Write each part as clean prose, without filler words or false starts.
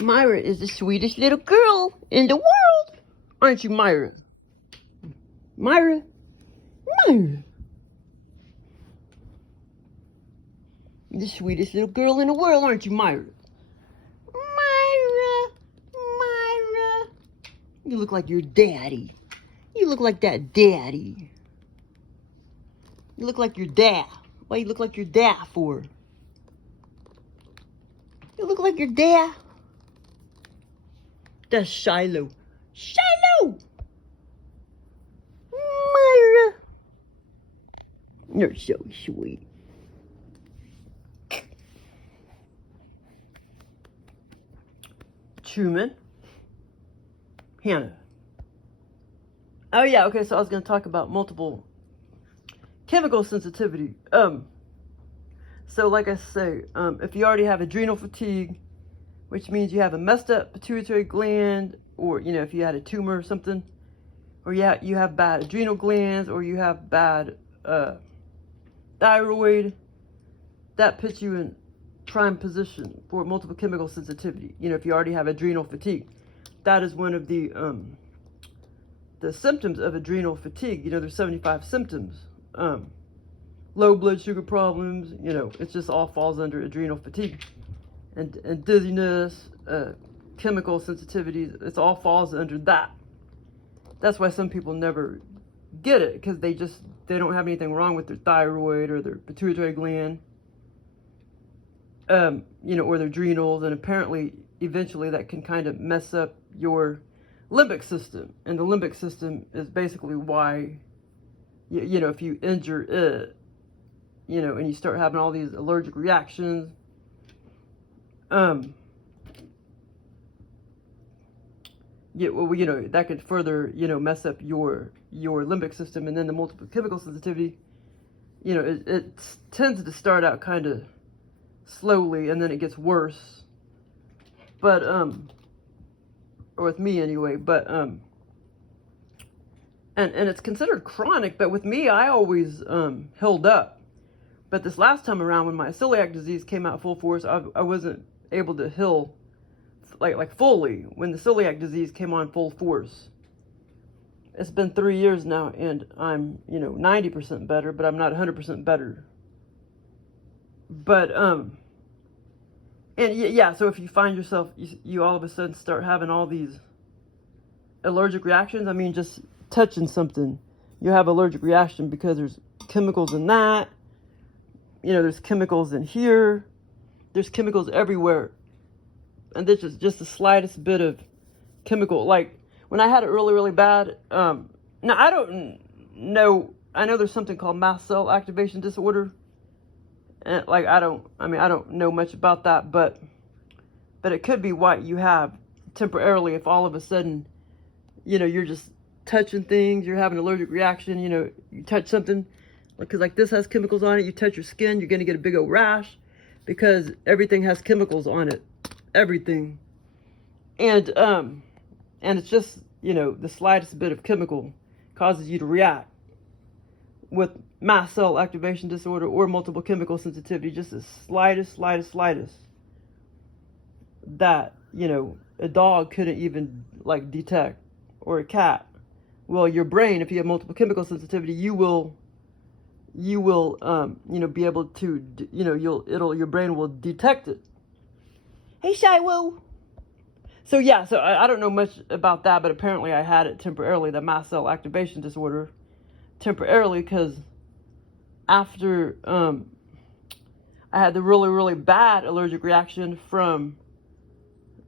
Myra is the sweetest little girl in the world. Aren't you, Myra? Myra? Myra. The sweetest little girl in the world, aren't you, Myra? Myra. Myra. You look like your daddy. You look like that daddy. You look like your dad. Why you look like your dad for? You look like your dad. That's Shiloh. Shiloh! Myra. You're so sweet. Truman. Hannah. Oh yeah, okay, so I was going to talk about multiple chemical sensitivity. So like I say, if you already have adrenal fatigue, which means you have a messed up pituitary gland, or, you know, if you had a tumor or something, or you have bad adrenal glands, or you have bad thyroid, that puts you in prime position for multiple chemical sensitivity. You know, if you already have adrenal fatigue, that is one of the symptoms of adrenal fatigue. You know, there's 75 symptoms. Low blood sugar problems, you know, it just all falls under adrenal fatigue. And dizziness, chemical sensitivities, it all falls under that. That's why some people never get it, because they don't have anything wrong with their thyroid or their pituitary gland, you know, or their adrenals, and apparently eventually that can kind of mess up your limbic system. And the limbic system is basically why, you know, if you injure it, you know, and you start having all these allergic reactions, yeah, well, you know, that could further, you know, mess up your limbic system. And then the multiple chemical sensitivity, you know, it tends to start out kind of slowly, and then it gets worse. But or with me anyway. But and it's considered chronic. But with me, I always held up. But this last time around, when my celiac disease came out full force, I wasn't able to heal like fully when the celiac disease came on full force. It's been 3 years now, and I'm, you know, 90% better, but I'm not 100% better. But and yeah, so if you find yourself, you all of a sudden start having all these allergic reactions. I mean, just touching something, you have allergic reaction because there's chemicals in that. You know, there's chemicals in here. There's chemicals everywhere. And this is just the slightest bit of chemical. Like, when I had it really, really bad, now I don't know, I know there's something called mast cell activation disorder. And like, I don't know much about that, but it could be what you have temporarily if all of a sudden, you know, you're just touching things, you're having an allergic reaction, you know, you touch something, because like this has chemicals on it, you touch your skin, you're going to get a big old rash because everything has chemicals on it, everything. And it's just, you know, the slightest bit of chemical causes you to react. With mast cell activation disorder or multiple chemical sensitivity, just the slightest that, you know, a dog couldn't even like detect, or a cat. Well, your brain, if you have multiple chemical sensitivity, you will you know, be able to, you know, your brain will detect it. Hey, Shiloh. So yeah, so I don't know much about that, but apparently I had it temporarily, the mast cell activation disorder, temporarily, because after I had the really, really bad allergic reaction from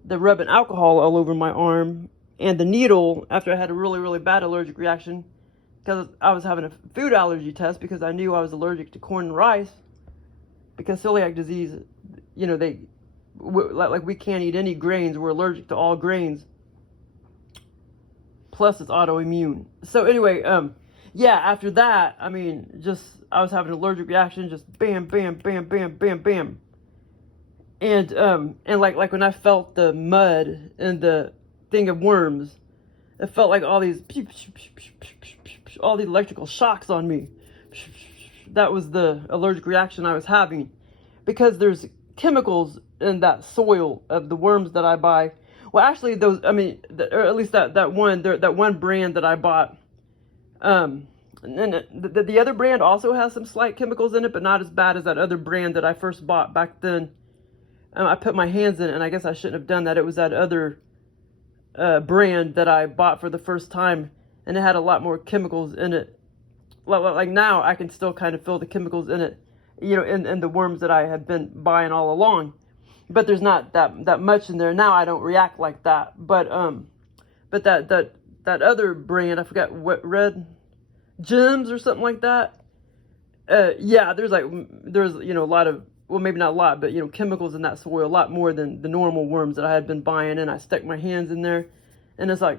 the rubbing alcohol all over my arm, and the needle, after I had a really, really bad allergic reaction, because I was having a food allergy test because I knew I was allergic to corn and rice, because celiac disease, you know, like we can't eat any grains, we're allergic to all grains, plus it's autoimmune. So anyway, yeah, after that, I mean, just, I was having an allergic reaction, just bam, bam, bam, bam, bam, bam. And like when I felt the mud and the thing of worms, it felt like all these electrical shocks on me. That was the allergic reaction I was having, because there's chemicals in that soil of the worms that I buy. Well, actually, those, I mean, or at least that one brand that I bought. And the other brand also has some slight chemicals in it, but not as bad as that other brand that I first bought back then. I put my hands in it, and I guess I shouldn't have done that. It was that other brand that I bought for the first time, and it had a lot more chemicals in it. Like now, I can still kind of feel the chemicals in it, in the worms that I had been buying all along. But there's not that much in there. Now I don't react like that. But that other brand, I forgot what, Red Gems or something like that. Yeah, there's a lot of, well, maybe not a lot, but chemicals in that soil, a lot more than the normal worms that I had been buying. And I stuck my hands in there, and it's like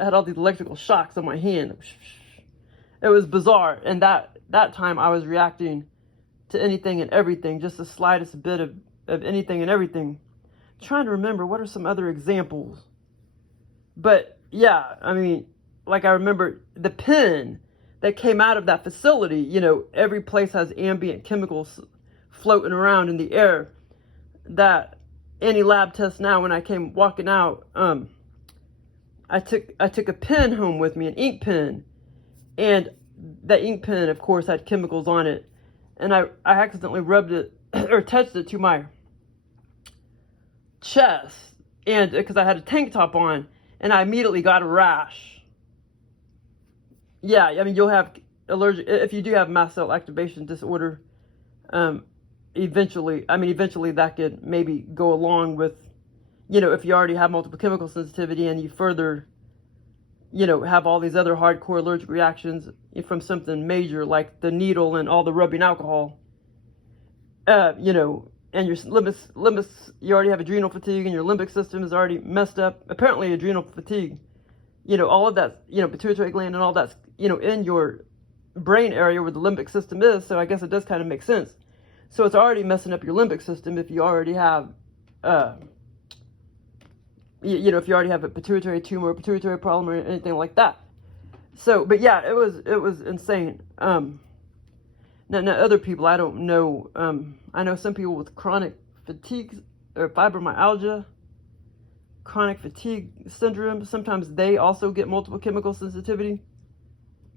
I had all these electrical shocks on my hand. It was bizarre. And that time I was reacting to anything and everything, just the slightest bit of anything and everything. I'm trying to remember what are some other examples. But yeah, I mean, like I remember the pen that came out of that facility, every place has ambient chemicals floating around in the air. That any lab test now, when I came walking out, I took a pen home with me, an ink pen, and that ink pen, of course, had chemicals on it, and I accidentally rubbed it or touched it to my chest, and because I had a tank top on, and I immediately got a rash. Yeah, I mean, you'll have allergic, if you do have mast cell activation disorder, eventually that could maybe go along with, if you already have multiple chemical sensitivity and you further, have all these other hardcore allergic reactions from something major like the needle and all the rubbing alcohol, and your limbus, you already have adrenal fatigue and your limbic system is already messed up. Apparently adrenal fatigue, all of that, pituitary gland and all that's, in your brain area where the limbic system is. So I guess it does kind of make sense. So it's already messing up your limbic system if you already have, if you already have a pituitary tumor or pituitary problem or anything like that. So, but yeah, it was insane. Now other people, I don't know. I know some people with chronic fatigue or fibromyalgia, chronic fatigue syndrome. Sometimes they also get multiple chemical sensitivity.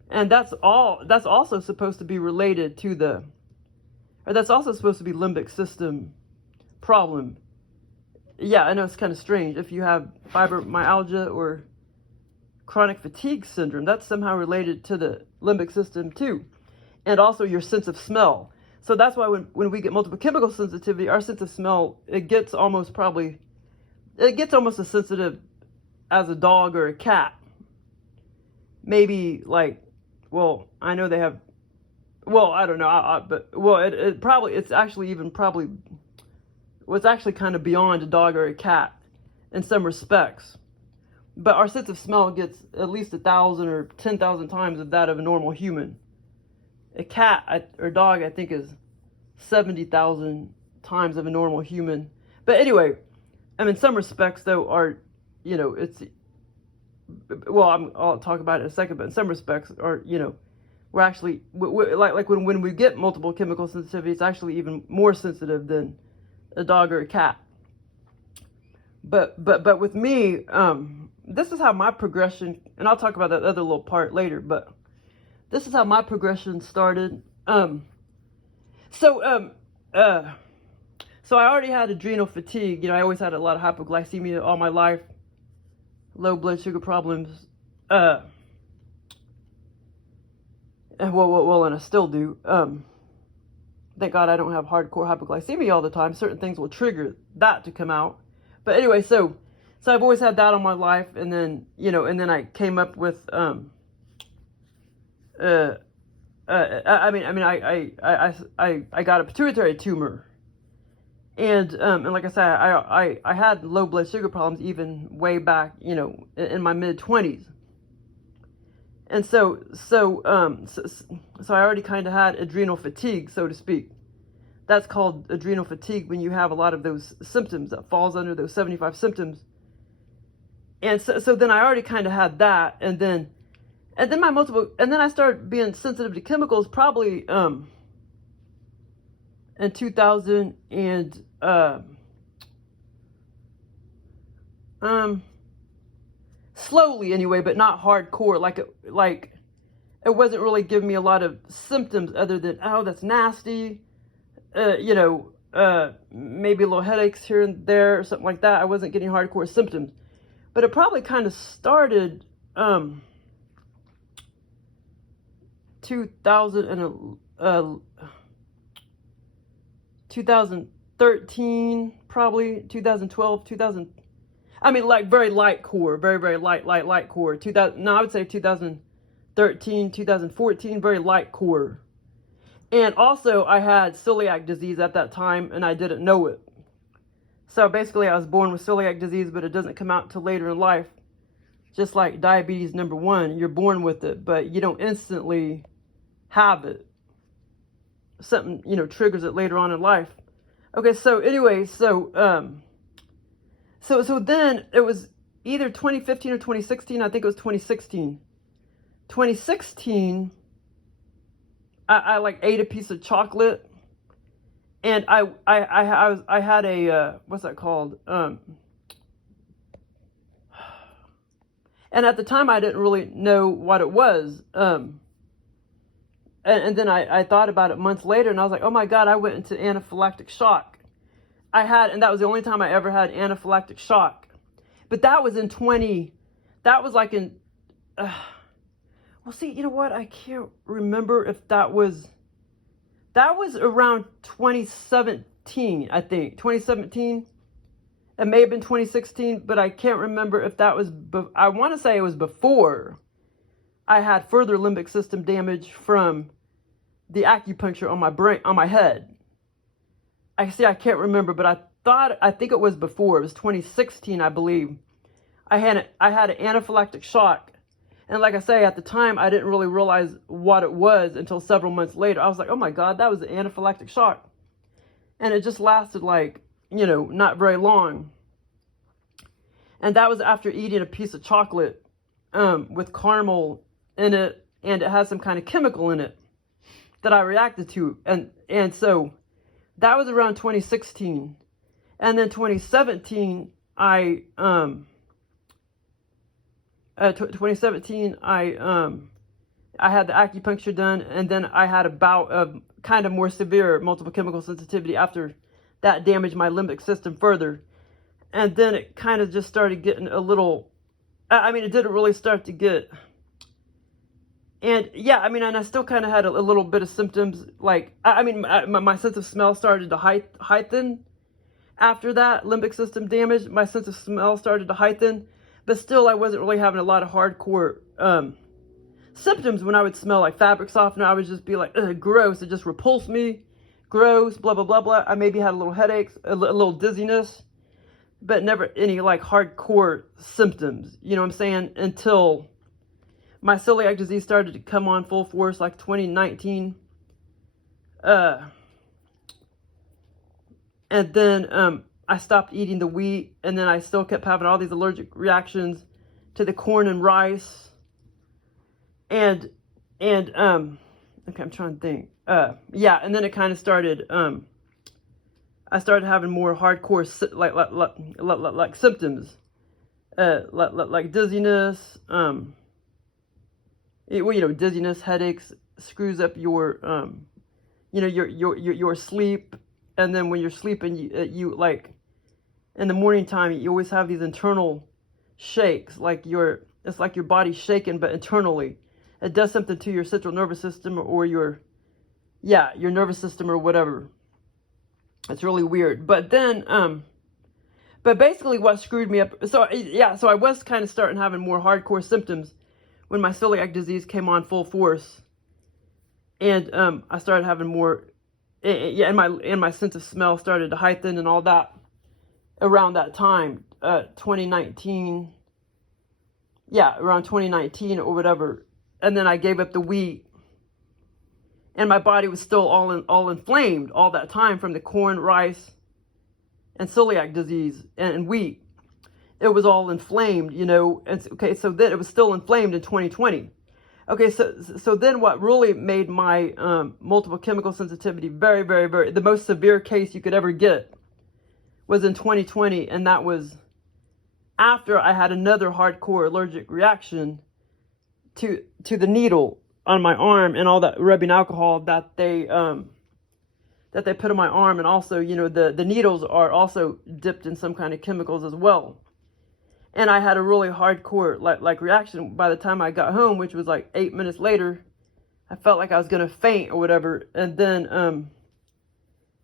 And that's also supposed to be related to that's also supposed to be limbic system problem. Yeah, I know it's kind of strange. If you have fibromyalgia or chronic fatigue syndrome, that's somehow related to the limbic system too. And also your sense of smell. So that's why when we get multiple chemical sensitivity, our sense of smell, it gets almost as sensitive as a dog or a cat. Maybe like, well, I know they have, well, I don't know, it's actually kind of beyond a dog or a cat in some respects. But our sense of smell gets at least 1,000 or 10,000 times of that of a normal human. A cat or dog, I think, is 70,000 times of a normal human. But anyway, I mean, in some respects, though, I'll talk about it in a second, but in some respects, we're actually, like when we get multiple chemical sensitivity, it's actually even more sensitive than a dog or a cat. But with me, this is how my progression, and I'll talk about that other little part later, but this is how my progression started. So I already had adrenal fatigue. I always had a lot of hypoglycemia all my life, low blood sugar problems. And I still do. Thank God I don't have hardcore hypoglycemia all the time. Certain things will trigger that to come out. But anyway, so I've always had that all my life, and then I came up with I got a pituitary tumor, and like I said, I had low blood sugar problems even way back, in my mid-20s, and so I already kind of had adrenal fatigue, so to speak. That's called adrenal fatigue when you have a lot of those symptoms that falls under those 75 symptoms. And so then I already kind of had that, and then I started being sensitive to chemicals probably in 2000 and slowly anyway, but not hardcore. Like it wasn't really giving me a lot of symptoms other than, oh, that's nasty. You know, maybe a little headaches here and there or something like that. I wasn't getting hardcore symptoms, but it probably kind of started 2013, probably 2012, 2000. I mean, like very light core, very light core. 2000. No, I would say 2013, 2014, very light core. And also, I had celiac disease at that time, and I didn't know it. So basically, I was born with celiac disease, but it doesn't come out until later in life. Just like diabetes number 1, you're born with it, but you don't instantly have it. Something, you know, triggers it later on in life. Okay, so anyway, so then it was either 2015 or 2016. I think it was 2016. 2016, I like ate a piece of chocolate, and I had a what's that called? And at the time I didn't really know what it was. And then I thought about it months later, and I was like, oh my God, I went into anaphylactic shock. And that was the only time I ever had anaphylactic shock. But that was in that was like in, well, see, you know what? I can't remember if that was around 2017, I think. 2017. It may have been 2016, but I can't remember if that was, I want to say it was before I had further limbic system damage from the acupuncture on my brain, on my head. I can't remember, but I think it was before. It was 2016, I believe. I had an anaphylactic shock. And like I say, at the time, I didn't really realize what it was until several months later. I was like, oh my God, that was an anaphylactic shock. And it just lasted like, you know, not very long. And that was after eating a piece of chocolate with caramel in it, and it has some kind of chemical in it that I reacted to. And so that was around 2016. And then 2017, I had the acupuncture done, and then I had a bout of kind of more severe multiple chemical sensitivity after that damaged my limbic system further. And then it kind of just started getting a little, I mean, it didn't really start to get, and yeah, I mean, and I still kind of had a little bit of symptoms, like, my sense of smell started to heighten after that limbic system damage. My sense of smell started to heighten, but still I wasn't really having a lot of hardcore symptoms. When I would smell like fabric softener, I would just be like, ugh, gross, it just repulsed me, gross, blah, blah, blah, blah. I maybe had a little headaches, a little dizziness, but never any like hardcore symptoms, you know what I'm saying, until my celiac disease started to come on full force, like 2019. And then I stopped eating the wheat, and then I still kept having all these allergic reactions to the corn and rice. And okay, I'm trying to think. Yeah, and then it kind of started, I started having more hardcore like symptoms, like dizziness, well, you know, dizziness, headaches, screws up your, you know, your sleep. And then when you're sleeping, you like in the morning time, you always have these internal shakes, like it's like your body's shaking, but internally it does something to your central nervous system or your nervous system or whatever. It's really weird. But then, but basically what screwed me up, so I was kind of starting having more hardcore symptoms when my celiac disease came on full force. And I started having more, and my sense of smell started to heighten and all that around that time, 2019. Yeah, around 2019 or whatever. And then I gave up the wheat. And my body was still all inflamed all that time from the corn, rice, and celiac disease and wheat. It was all inflamed, you know. And okay, so then it was still inflamed in 2020. Okay, so then what really made my multiple chemical sensitivity very, very, very, the most severe case you could ever get was in 2020, and that was after I had another hardcore allergic reaction to the needle on my arm and all that rubbing alcohol that they put on my arm, and also, you know, the needles are also dipped in some kind of chemicals as well. And I had a really hardcore like reaction by the time I got home, which was like 8 minutes later. I felt like I was gonna faint or whatever, and then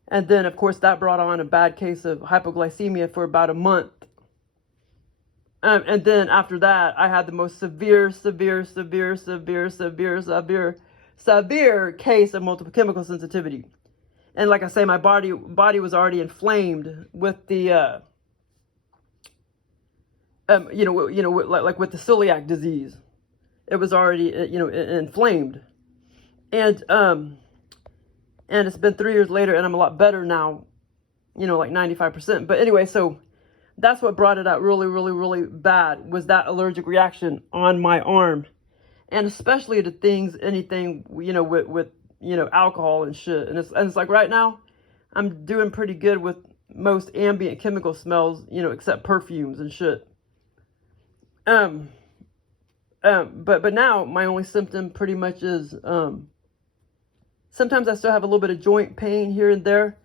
of course that brought on a bad case of hypoglycemia for about a month. And then after that, I had the most severe case of multiple chemical sensitivity. And like I say, my body was already inflamed with the like with the celiac disease. It was already inflamed, and it's been 3 years later, and I'm a lot better now, like 95%. But anyway, so that's what brought it out really, really, really bad, was that allergic reaction on my arm, and especially to anything with alcohol and shit. And it's like right now, I'm doing pretty good with most ambient chemical smells, except perfumes and shit. But now my only symptom pretty much is, sometimes I still have a little bit of joint pain here and there,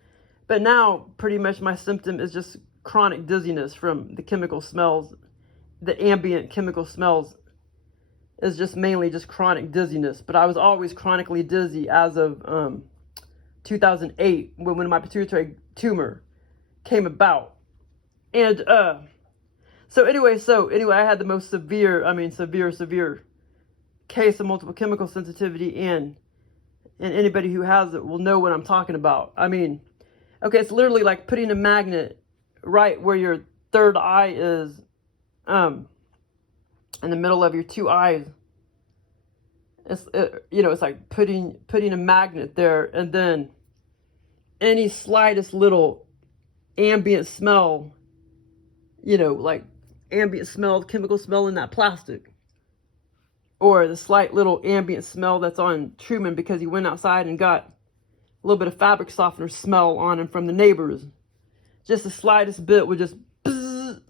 but now pretty much my symptom is just chronic dizziness from the chemical smells. The ambient chemical smells is just mainly just chronic dizziness. But I was always chronically dizzy as of 2008 when my pituitary tumor came about. And so anyway, I had the most severe case of multiple chemical sensitivity, and anybody who has it will know what I'm talking about. I mean, okay, it's literally like putting a magnet right where your third eye is, in the middle of your two eyes. It's like putting a magnet there, and then any slightest little ambient smell, like ambient smell, chemical smell in that plastic, or the slight little ambient smell that's on Truman because he went outside and got a little bit of fabric softener smell on him from the neighbors. Just the slightest bit would just bzzz,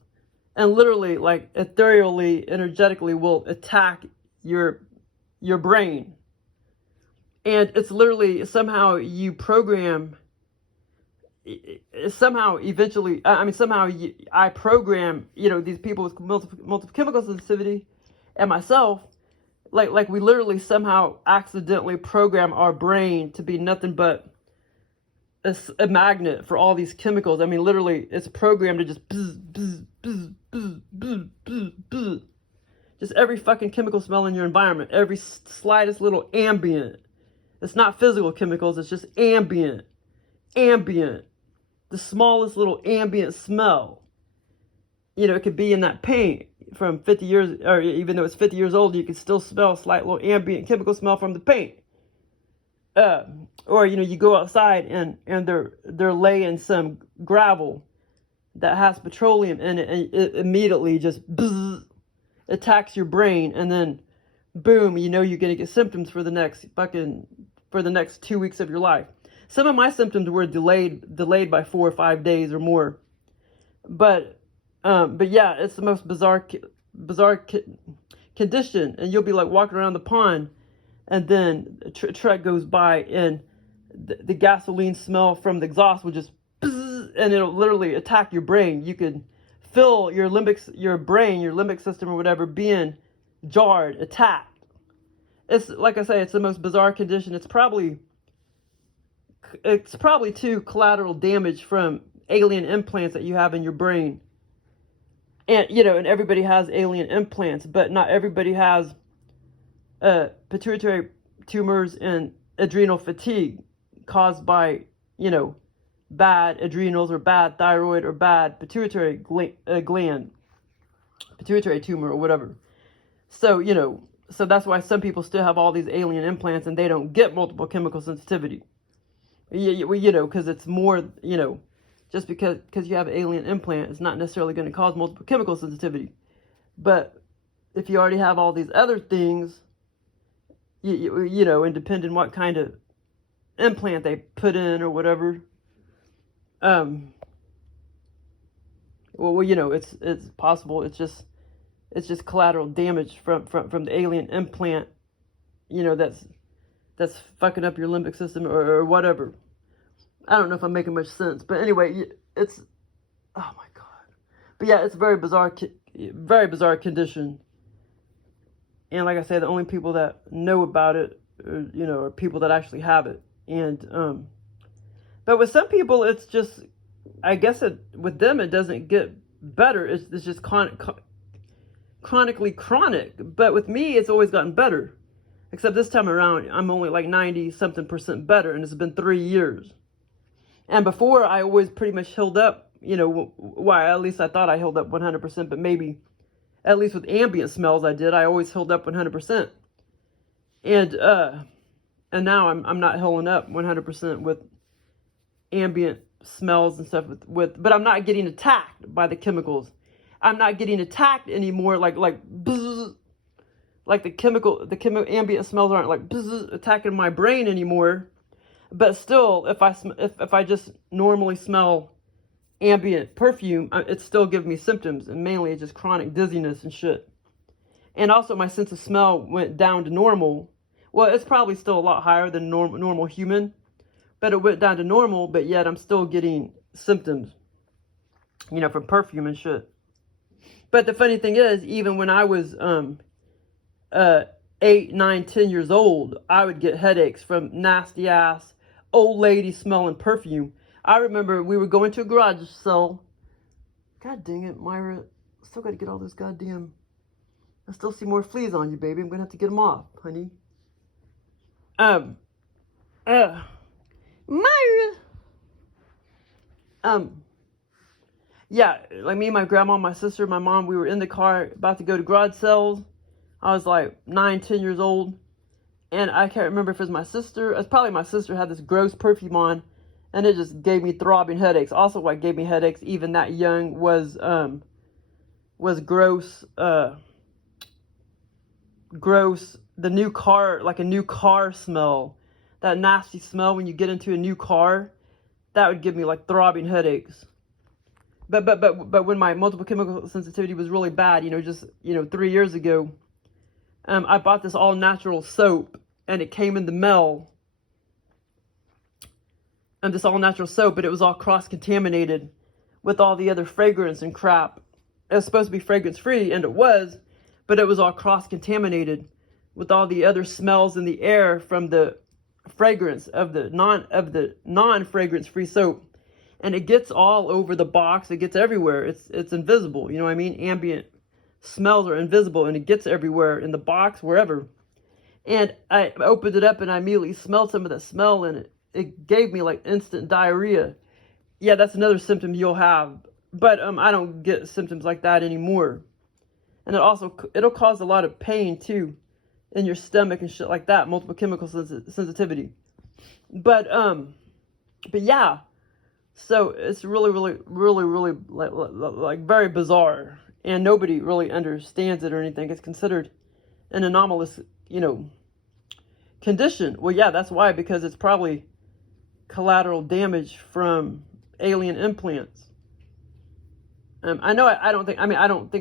and literally, like, ethereally, energetically will attack your brain. And it's literally somehow you program, somehow eventually, I program, these people with multiple chemical sensitivity and myself, like we literally somehow accidentally program our brain to be nothing but a magnet for all these chemicals. I mean, literally, it's programmed to just bzz, bzz, bzz, bzz, bzz, bzz, bzz. Just every fucking chemical smell in your environment, every slightest little ambient. It's not physical chemicals, it's just ambient. The smallest little ambient smell. It could be in that paint from 50 years, or even though it's 50 years old, you can still smell a slight little ambient chemical smell from the paint. Or you go outside and they're laying some gravel that has petroleum in it, and it immediately just bzz, attacks your brain, and then boom, you're gonna get symptoms for the next 2 weeks of your life. Some of my symptoms were delayed by 4 or 5 days or more, but yeah, it's the most bizarre condition, and you'll be like walking around the pond, and then a truck goes by, and the gasoline smell from the exhaust will just bzz, and it'll literally attack your brain. You could feel your limbic system or whatever being jarred, attacked. It's like I say, it's the most bizarre condition. It's probably too collateral damage from alien implants that you have in your brain. And and everybody has alien implants, but not everybody has pituitary tumors and adrenal fatigue caused by bad adrenals or bad thyroid or bad pituitary gland, pituitary tumor or whatever. So so that's why some people still have all these alien implants and they don't get multiple chemical sensitivity. Because it's more, just because you have an alien implant, it's not necessarily going to cause multiple chemical sensitivity. But if you already have all these other things, you know, and depending what kind of implant they put in or whatever. Well, you know, it's possible. It's just collateral damage from the alien implant, you know, that's fucking up your limbic system or whatever. I don't know if I'm making much sense, but anyway, it's, oh my God. But yeah, it's a very bizarre condition. And like I said, the only people that know about it, you know, are people that actually have it. And, but with some people, it's just, I guess with them, it doesn't get better. It's just chronically chronic. But with me, it's always gotten better. Except this time around, I'm only like 90-something% better, and it's been 3 years. And before, I always pretty much healed up, you know, why at least I thought I healed up 100%, but maybe, at least with ambient smells I did, I always healed up 100%. And now I'm not healing up 100% with ambient smells and stuff but I'm not getting attacked by the chemicals. I'm not getting attacked anymore like bzz, like the chemical ambient smells aren't like bzz, attacking my brain anymore. But still, if I just normally smell ambient perfume, it's still giving me symptoms, and mainly it's just chronic dizziness and shit. And also my sense of smell went down to normal. Well, it's probably still a lot higher than normal human, but it went down to normal, but yet I'm still getting symptoms, you know, from perfume and shit. But the funny thing is, even when I was 8, 9, 10 years old, I would get headaches from nasty ass old lady smelling perfume. I remember we were going to a garage sale. God dang it, Myra. Still got to get all those goddamn... I still see more fleas on you, baby. I'm going to have to get them off, honey. Myra. Yeah, like me, my grandma, my sister, my mom, we were in the car about to go to garage sales. I was like 9, 10 years old. And I can't remember if it was my sister. It's probably my sister had this gross perfume on. And it just gave me throbbing headaches. Also, what gave me headaches, even that young, was gross, the new car, like a new car smell. That nasty smell when you get into a new car, that would give me like throbbing headaches. But when my multiple chemical sensitivity was really bad, you know, just, you know, 3 years ago, I bought this all natural soap, and it came in the mail. And this all natural soap, but it was all cross contaminated with all the other fragrance and crap. It was supposed to be fragrance free, and it was, but it was all cross contaminated with all the other smells in the air from the fragrance of the non fragrance free soap. And it gets all over the box. It gets everywhere. It's invisible. You know what I mean? Ambient smells are invisible, and it gets everywhere in the box, wherever. And I opened it up, and I immediately smelled some of that smell, and it gave me like instant diarrhea. Yeah, that's another symptom you'll have. But I don't get symptoms like that anymore. And it'll cause a lot of pain too in your stomach and shit like that. Multiple chemical sensitivity. But yeah. So it's really like very bizarre. And nobody really understands it or anything. It's considered an anomalous, you know, condition. Well, yeah, that's why, because it's probably collateral damage from alien implants. I know I don't think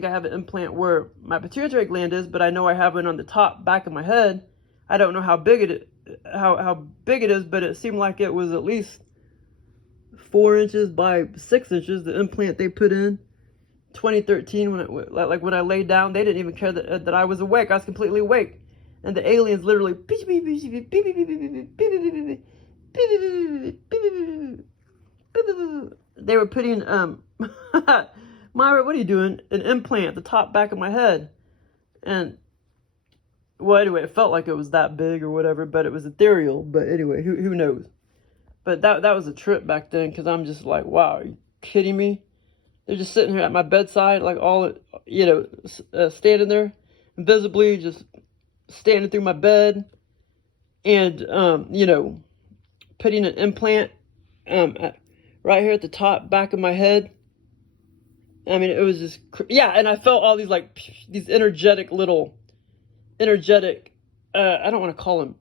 I have an implant where my pituitary gland is, but I know I have one on the top back of my head. I don't know how big it is, but it seemed like it was at least 4 inches by 6 inches. The implant they put in 2013 when I laid down, they didn't even care that I was awake. I was completely awake, and the aliens literally they were putting Myra, what are you doing? An implant at the top back of my head. And, well, anyway, it felt like it was that big or whatever, but it was ethereal. But anyway, who knows? But that was a trip back then, because I'm just like, wow, are you kidding me? They're just sitting here at my bedside, like all, you know, standing there, invisibly, just standing through my bed. And, you know, putting an implant right here at the top back of my head. I mean, it was just, yeah, and I felt all these, like, these energetic I don't want to call them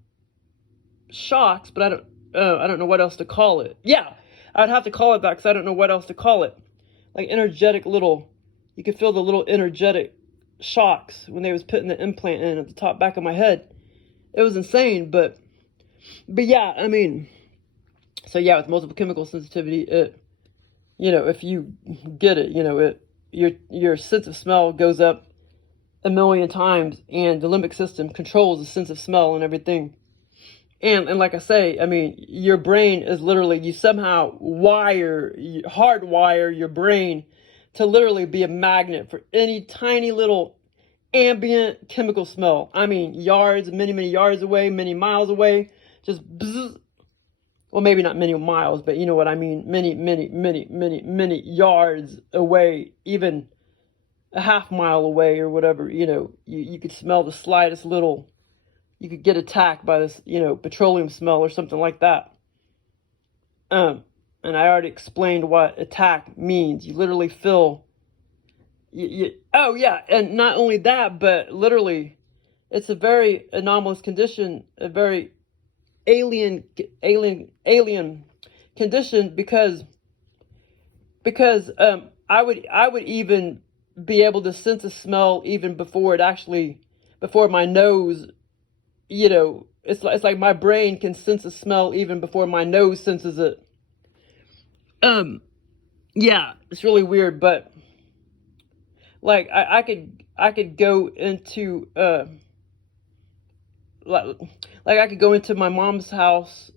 shocks, but I don't know what else to call it. Yeah, I'd have to call it that because I don't know what else to call it. Like energetic little, you could feel the little energetic shocks when they was putting the implant in at the top back of my head. It was insane, but yeah, I mean, so yeah, with multiple chemical sensitivity, it, you know, if you get it, you know, your sense of smell goes up a million times, and the limbic system controls the sense of smell and everything. And like I say, I mean, your brain is literally, you somehow hardwire your brain to literally be a magnet for any tiny little ambient chemical smell. I mean, yards, many, many yards away, many miles away, just bzzz. Well, maybe not many miles, but you know what I mean. Many, many, many, many, many yards away, even a half mile away or whatever, you know, you could smell the slightest little, you could get attacked by this, you know, petroleum smell or something like that. And I already explained what attack means. You literally feel, oh yeah, and not only that, but literally, it's a very anomalous condition, a very alien condition, because I would even be able to sense a smell even before my nose, you know, it's like my brain can sense a smell even before my nose senses it. Yeah, it's really weird, but like I could go into like I could go into my mom's house,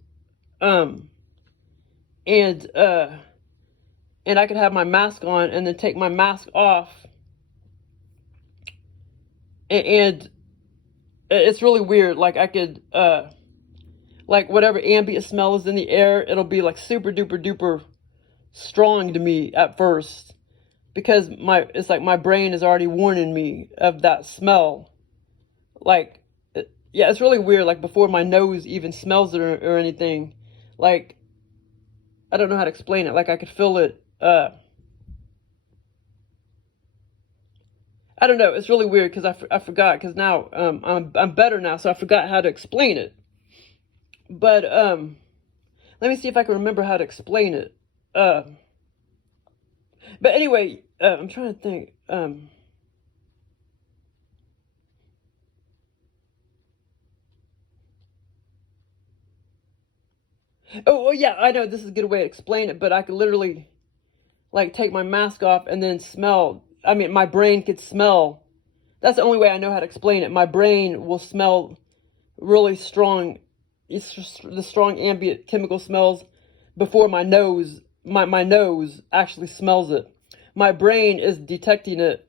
and I could have my mask on and then take my mask off, and it's really weird. Like I could like whatever ambient smell is in the air, it'll be like super duper duper strong to me at first, because it's like my brain is already warning me of that smell. Like, yeah, it's really weird. Like before my nose even smells it or anything. Like, I don't know how to explain it. Like I could feel it. I don't know. It's really weird because I forgot, because now I'm better now, so I forgot how to explain it. But let me see if I can remember how to explain it. But anyway, I'm trying to think. Oh, well, yeah, I know this is a good way to explain it, but I could literally like take my mask off and then smell. I mean, my brain could smell. That's the only way I know how to explain it. My brain will smell really strong. It's just the strong ambient chemical smells before my nose, my nose actually smells it. My brain is detecting it,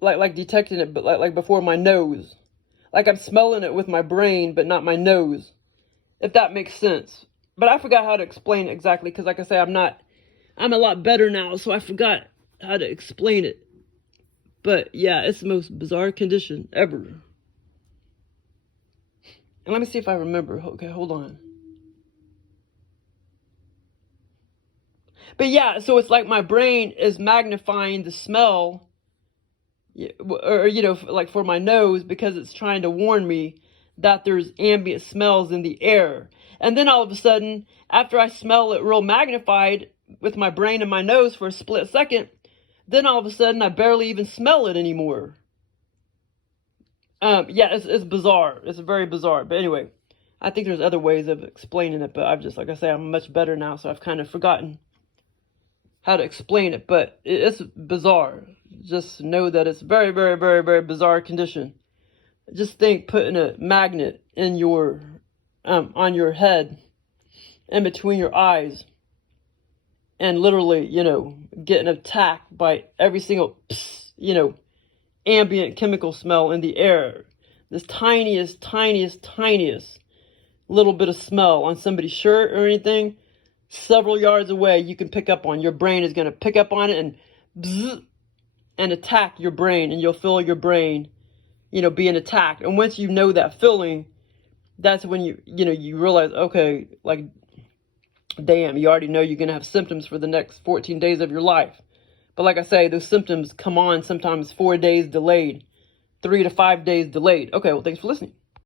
like detecting it, but like before my nose. Like I'm smelling it with my brain, but not my nose, if that makes sense. But I forgot how to explain it exactly, because like I say, I'm a lot better now, so I forgot how to explain it. But yeah, it's the most bizarre condition ever. And let me see if I remember. Okay, hold on. But yeah, so it's like my brain is magnifying the smell, or, you know, like for my nose, because it's trying to warn me that there's ambient smells in the air. And then all of a sudden, after I smell it real magnified with my brain and my nose for a split second, then all of a sudden I barely even smell it anymore. Yeah, it's bizarre. It's very bizarre. But anyway, I think there's other ways of explaining it, but I've just, like I say, I'm much better now, so I've kind of forgotten how to explain it. But it's bizarre. Just know that it's very, very, very, very bizarre condition. Just think putting a magnet in your, on your head, in between your eyes, and literally, you know, getting attacked by every single, you know, ambient chemical smell in the air. This tiniest, tiniest, tiniest little bit of smell on somebody's shirt or anything, several yards away, you can pick up on. Your brain is going to pick up on it and bzz, and attack your brain, and you'll feel your brain, you know, being attacked. And once you know that feeling, that's when you realize, okay, like, damn, you already know you're going to have symptoms for the next 14 days of your life. But like I say, those symptoms come on sometimes 4 days delayed. 3 to 5 days delayed. Okay, well, thanks for listening.